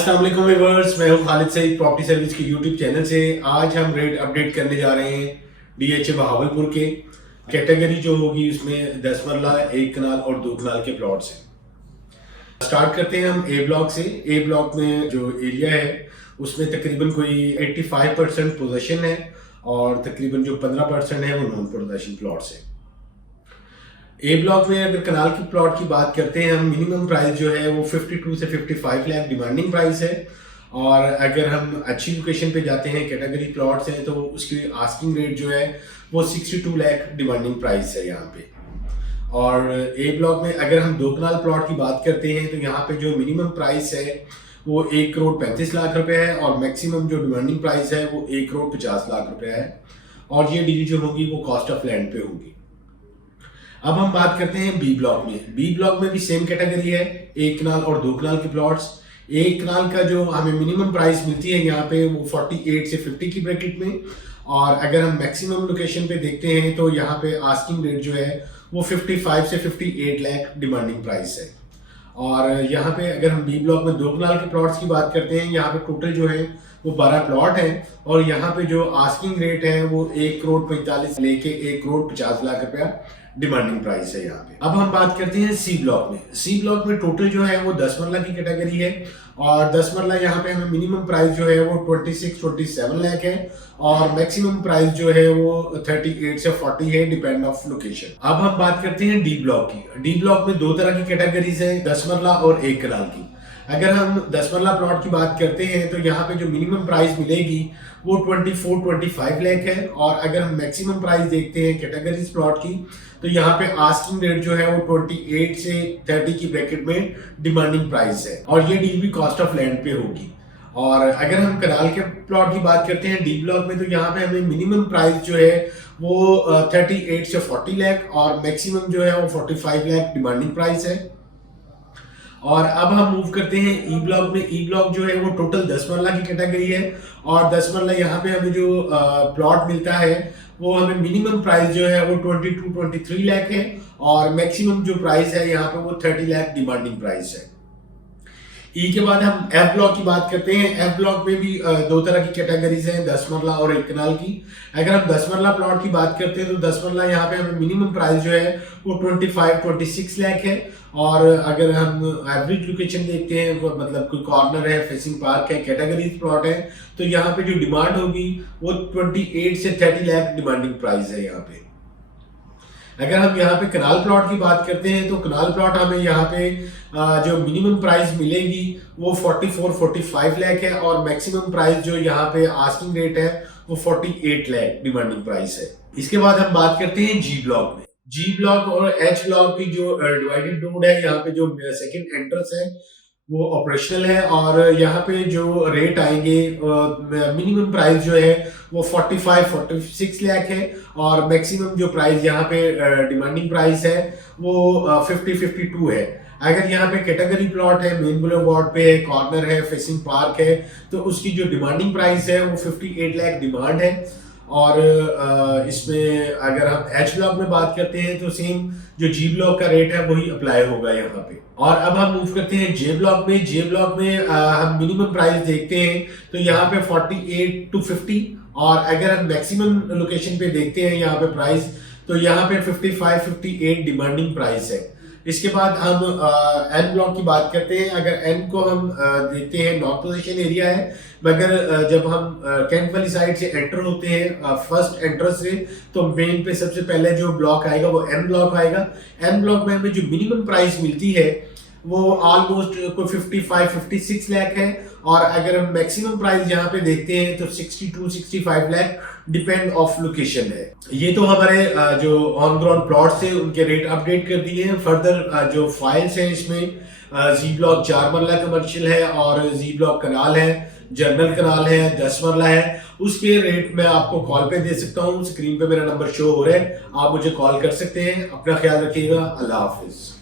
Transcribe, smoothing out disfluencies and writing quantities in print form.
अस्सलाम वालेकुम व्यूअर्स, मैं हूं खालिद सईद प्रॉपर्टी सर्विस के यूट्यूब चैनल से। आज हम रेट अपडेट करने जा रहे हैं डीएचए बहावलपुर के। कैटेगरी जो होगी उसमें 10 मरला, 1 कनाल और 2 कनाल के प्लॉट से स्टार्ट करते हैं हम ए ब्लॉक से। ए ब्लॉक में जो एरिया है उसमें तकरीबन कोई 85% पोजेशन है और तकरीबन जो 15% है वो नॉन पोजेशन प्लॉट्स है। ए ब्लॉक में अगर कनाल की प्लॉट की बात करते हैं हम, मिनिमम प्राइस जो है वो 52 से 55 लाख डिमांडिंग प्राइस है। और अगर हम अच्छी लोकेशन पे जाते हैं, कैटेगरी प्लॉट्स हैं, तो उसकी आस्किंग रेट जो है वो 62 लाख डिमांडिंग प्राइस है यहाँ पे। और ए ब्लॉक में अगर हम 2 कनाल प्लॉट की बात करते हैं तो यहाँ पे जो मिनिमम प्राइस है वो 1 करोड़ 35 लाख रुपए है और मैक्सिमम जो डिमांडिंग प्राइस है वो 1 करोड़ 50 लाख रुपए है। और ये डील जो होगी वो कॉस्ट ऑफ लैंड पे होगी। अब हम बात करते हैं बी ब्लॉक में। बी ब्लॉक में भी सेम कैटेगरी है, 1 कनाल और 2 कनाल के प्लॉट्स। 1 कनाल का जो हमें मिनिमम प्राइस मिलती है यहाँ पे वो 48 से 50 की ब्रैकेट में। और अगर हम मैक्सिमम लोकेशन पे देखते हैं तो यहाँ पे आस्किंग रेट जो है वो 55 से 58 लाख डिमांडिंग प्राइस है। और यहाँ पे अगर हम बी ब्लॉक में 2 कनाल के प्लॉट्स की बात करते हैं, यहाँ पे टोटल जो है वो 12 प्लॉट है और यहाँ पे जो आस्किंग रेट है वो 1 करोड़ 45 लेके 1 करोड़ 50 लाख रुपया डिमांडिंग प्राइस है यहाँ पे। अब हम बात करते हैं सी ब्लॉक में। सी ब्लॉक में टोटल जो है वो 10 मरला की कैटेगरी है और 10 मरला यहाँ पे हमें मिनिमम प्राइस जो है वो 27 लाख है और मैक्सिमम प्राइस जो है वो 38 से 40 है, डिपेंड ऑफ लोकेशन। अब हम बात करते हैं डी ब्लॉक की। डी ब्लॉक में 2 तरह की कैटेगरीज है, 10 मरला और 1 कनाल की। अगर हम 10 मरला प्लॉट की बात करते हैं तो यहाँ पे जो मिनिमम प्राइस मिलेगी वो 24-25 लाख है। और अगर हम मैक्सिमम प्राइस देखते हैं कैटेगरीज प्लॉट की तो यहाँ पे आस्किंग रेट जो है वो 28 से 30 की ब्रैकेट में डिमांडिंग प्राइस है और ये डील भी कॉस्ट ऑफ लैंड पे होगी। और अगर हम कनाल के प्लॉट की बात करते हैं डी ब्लॉक में तो यहाँ पे हमें मिनिमम प्राइस जो है वो 38 से 40 लाख और मैक्सिमम जो है वो 45 लाख डिमांडिंग प्राइस है। और अब हम मूव करते हैं ई ब्लॉक में। ई ब्लॉक जो है वो टोटल 10 मरला की कैटेगरी है और 10 मरला यहाँ पे हमें जो प्लॉट मिलता है वो हमें मिनिमम प्राइस जो है वो 22-23 लाख है और मैक्सिमम जो प्राइस है यहाँ पे वो 30 लाख डिमांडिंग प्राइस है। ई के बाद हम एफ ब्लॉक की बात करते हैं। एफ ब्लॉक में भी 2 तरह की कैटेगरीज हैं, 10 मरला और 1 कनाल की। अगर हम 10 मरला प्लॉट की बात करते हैं तो 10 मरला यहाँ पे हमें मिनिमम प्राइस जो है वो 25-26 लाख है। और अगर हम एवरेज लोकेशन देखते हैं, मतलब कोई कॉर्नर है, फेसिंग पार्क है, कैटेगरीज प्लॉट है, तो यहाँ पे जो डिमांड होगी वो 28 से 30 लाख डिमांडिंग प्राइस है यहाँ पे। अगर हम यहाँ पे कनाल प्लॉट की बात करते हैं तो कनाल प्लॉट हमें यहाँ पे जो मिनिमम प्राइस मिलेगी वो 44-45 लाख है और मैक्सिमम प्राइस जो यहाँ पे आस्किंग रेट है वो 48 लाख डिमांडिंग प्राइस है। इसके बाद हम बात करते हैं जी ब्लॉक में। जी ब्लॉक और एच ब्लॉक की जो डिवाइडेड रोड है, यहाँ पे जो सेकंड एंट्रेंस है वो ऑपरेशनल है और यहाँ पे जो रेट आएंगे मिनिमम प्राइस जो है वो 45-46 लाख है और मैक्सिमम जो प्राइस यहाँ पे डिमांडिंग प्राइस है वो 50-52 है। अगर यहाँ पे कैटेगरी प्लॉट है, मेन बुलेवार्ड पे है, कॉर्नर है, फेसिंग पार्क है, तो उसकी जो डिमांडिंग प्राइस है वो 58 लाख डिमांड है। और इसमें अगर हम एच ब्लॉक में बात करते हैं तो सेम जो जी ब्लॉक का रेट है वही अप्लाई होगा यहाँ पे। और अब हम मूव करते हैं जे ब्लॉक में। जे ब्लॉक में हम मिनिमम प्राइस देखते हैं तो यहाँ पे 48-50 और अगर हम मैक्सिमम लोकेशन पे देखते हैं यहाँ पे प्राइस तो यहाँ पे 55-58 डिमांडिंग प्राइस है। इसके बाद हम एन ब्लॉक की बात करते हैं। अगर एन को हम देखते हैं, नॉर्थ पोजीशन एरिया है, मगर जब हम कैंट वाली साइड से एंटर होते हैं फर्स्ट एंट्रेंस से तो मेन पे सबसे पहले जो ब्लॉक आएगा वो एन ब्लॉक आएगा। एन ब्लॉक में हमें जो मिनिमम प्राइस मिलती है वो ऑलमोस्ट कोई 55-56 लाख है और अगर हम मैक्सिमम प्राइस यहाँ पे देखते हैं तो 62-65 लाख, डिपेंड ऑफ लोकेशन है। ये तो हमारे जो ऑन ग्राउंड प्लॉट्स थे उनके रेट अपडेट कर दिए हैं। फर्दर जो फाइल्स हैं इसमें जी ब्लॉक 4 मरला कमर्शियल है और जी ब्लॉक कनाल है, जनरल कनाल है, 10 मरला है, उसके रेट मैं आपको कॉल पे दे सकता हूँ। स्क्रीन पे मेरा नंबर शो हो रहा है, आप मुझे कॉल कर सकते हैं। अपना ख्याल रखिएगा। अल्लाह हाफिज।